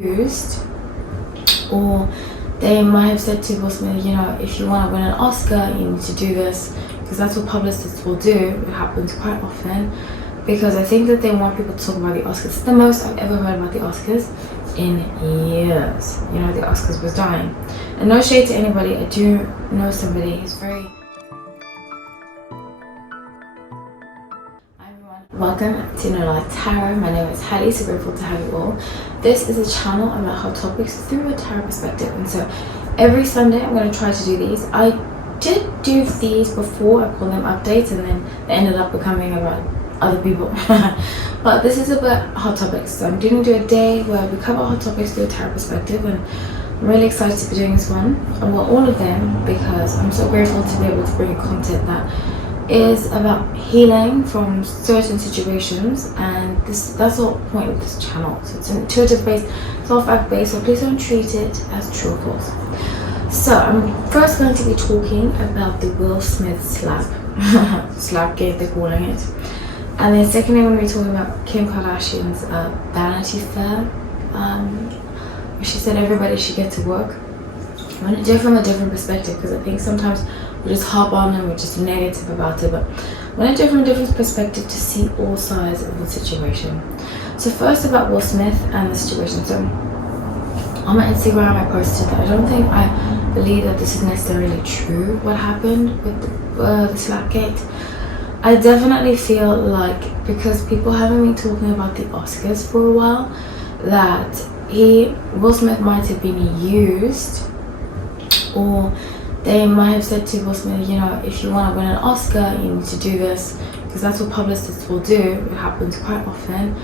used, or they might have said to Will Smith, you know, if you want to win an Oscar, you need to do this, because that's what publicists will do. It happens quite often, because I think that they want people to talk about the Oscars. It's the most I've ever heard about the Oscars in years. You know, the Oscars was dying. And no shade to anybody, I do know somebody who's very... Welcome to No Light Tarot. My name is Hattie, so grateful to have you all. This is a channel about hot topics through a tarot perspective, and so every Sunday I'm going to try to do these. I did do these before, I call them updates, and then they ended up becoming about other people. But this is about hot topics, so I'm going to do a day where we cover hot topics through a tarot perspective, and I'm really excited to be doing this one, well, all of them, because I'm so grateful to be able to bring you content that is about healing from certain situations, and that's the whole point of this channel. So it's intuitive based, it's all fact based, so please don't treat it as true or false. So I'm first going to be talking about the Will Smith slap, Slapgate they're calling it, and then secondly I'm going to be talking about Kim Kardashian's Vanity Fair, where she said everybody should get to work. I'm going to do it from a different perspective, because I think sometimes we just hop on and we're just negative about it, but I'm going to do it from a different perspective to see all sides of the situation. So first about Will Smith and the situation. So on my Instagram I posted that I don't think I believe that this is necessarily true, what happened with the Slapgate. I definitely feel like, because people haven't been talking about the Oscars for a while, that Will Smith might have been used, or they might have said to Will Smith, you know, if you want to win an Oscar, you need to do this, because that's what publicists will do. It happens quite often,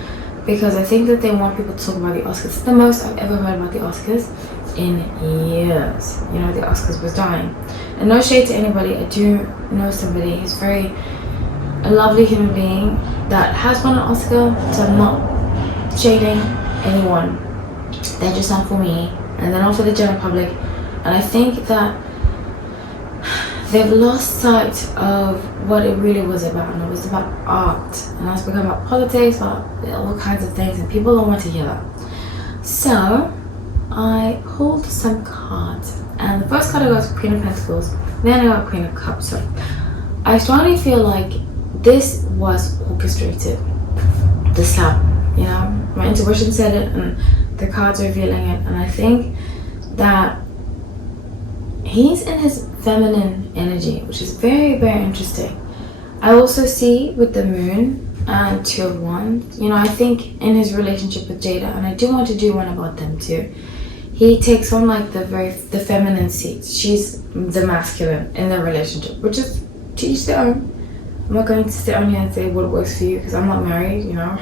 because I think that they want people to talk about the Oscars. It's the most I've ever heard about the Oscars in years. You know, the Oscars was dying. And no shade to anybody, I do know somebody who's a lovely human being that has won an Oscar, so I'm not shading anyone. They're just not for me, and they're not for the general public. And I think that they've lost sight of what it really was about, and it was about art, and it's become about politics, about all kinds of things, and people don't want to hear that. So I pulled some cards, and the first card I got was Queen of Pentacles, then I got Queen of Cups. So I strongly feel like this was orchestrated, the slap, you know, my intuition said it and the cards are revealing it, and I think that he's in his feminine energy, which is very, very interesting. I also see with the moon and Two of Wands, you know, I think in his relationship with Jada, and I do want to do one about them too, he takes on like the feminine seat. She's the masculine in the relationship, which is to each their own. I'm not going to sit on here and say what works for you, because I'm not married, you know,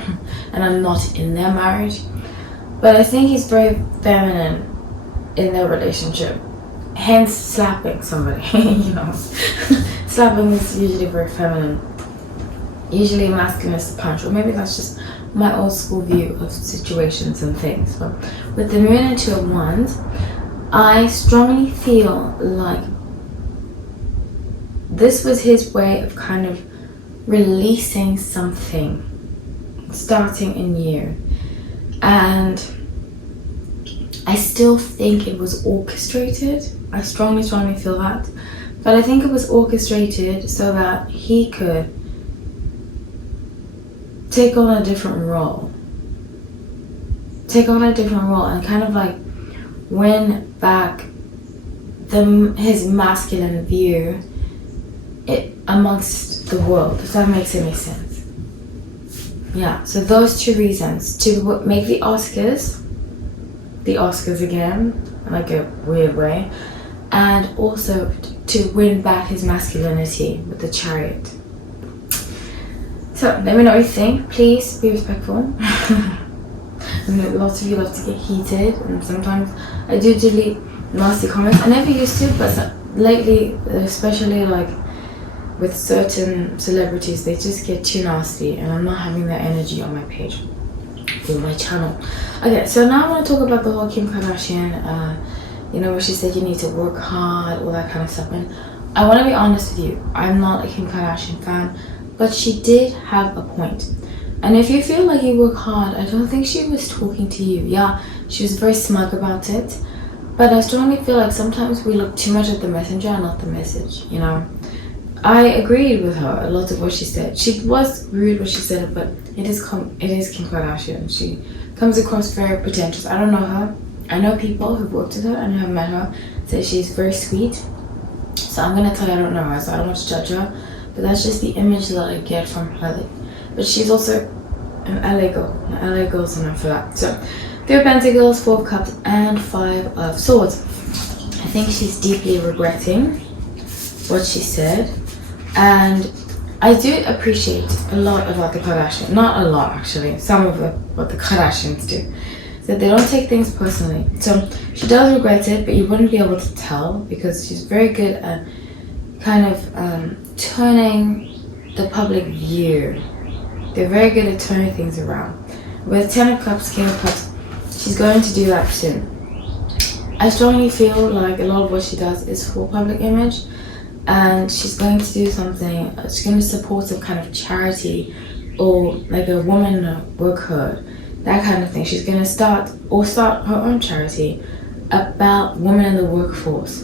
and I'm not in their marriage. But I think he's very feminine in their relationship. Hence slapping somebody, you know. Slapping is usually very feminine. Usually masculine is the punch, or maybe that's just my old school view of situations and things. But with the moon and Two of Wands, I strongly feel like this was his way of kind of releasing something, starting anew. And I still think it was orchestrated. I strongly feel that. But I think it was orchestrated so that he could take on a different role. And kind of like win back his masculine view amongst the world, if that makes any sense. Yeah, so those two reasons. To make the Oscars again, in like a weird way, and also to win back his masculinity with the Chariot. So let me know what you think. Please be respectful. Lots of you love to get heated, and sometimes I do delete nasty comments. I never used to, but lately, especially like with certain celebrities, they just get too nasty, and I'm not having that energy on my page or my channel. Okay, so now I want to talk about the whole Kim Kardashian, you know, where she said you need to work hard, all that kind of stuff. And I want to be honest with you, I'm not a Kim Kardashian fan, but she did have a point. And if you feel like you work hard, I don't think she was talking to you. Yeah, she was very smug about it. But I strongly feel like sometimes we look too much at the messenger and not the message, you know. I agreed with her a lot of what she said. She was rude what she said, but it is Kim Kardashian. She comes across very pretentious. I don't know her. I know people who've worked with her and have met her, say she's very sweet. So I'm gonna tell you I don't know her, so I don't want to judge her. But that's just the image that I get from her. But she's also an LA girl. An LA girl's known for that. So 3 of Pentacles, 4 of Cups, and 5 of Swords. I think she's deeply regretting what she said. And I do appreciate a lot about the Kardashians. Not a lot, actually. Some of what the Kardashians do. That they don't take things personally. So she does regret it, but you wouldn't be able to tell because she's very good at kind of turning the public view. They're very good at turning things around. With 10 of Cups, King of Cups, she's going to do that soon. I strongly feel like a lot of what she does is for public image, and she's going to do something. She's going to support some kind of charity or like a woman workhood, that kind of thing. She's going to start her own charity about women in the workforce,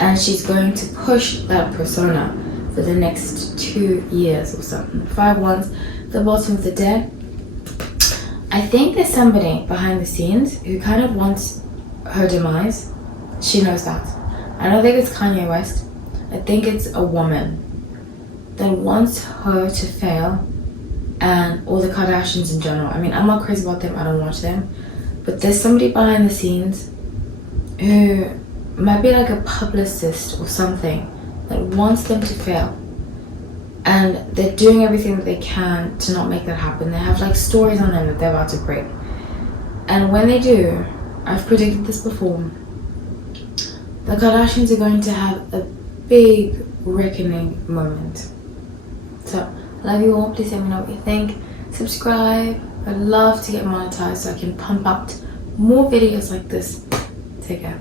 and she's going to push that persona for the next 2 years or something. 5 wands, the bottom of the deck. I think there's somebody behind the scenes who kind of wants her demise. She knows that. I don't think it's Kanye West. I think it's a woman that wants her to fail, and all the Kardashians in general. I mean, I'm not crazy about them. I don't watch them. But there's somebody behind the scenes who might be like a publicist or something that wants them to fail. And they're doing everything that they can to not make that happen. They have like stories on them that they're about to break. And when they do, I've predicted this before, the Kardashians are going to have a big reckoning moment. So, I love you all. Please let me know what you think. Subscribe. I'd love to get monetized so I can pump out more videos like this. Take care.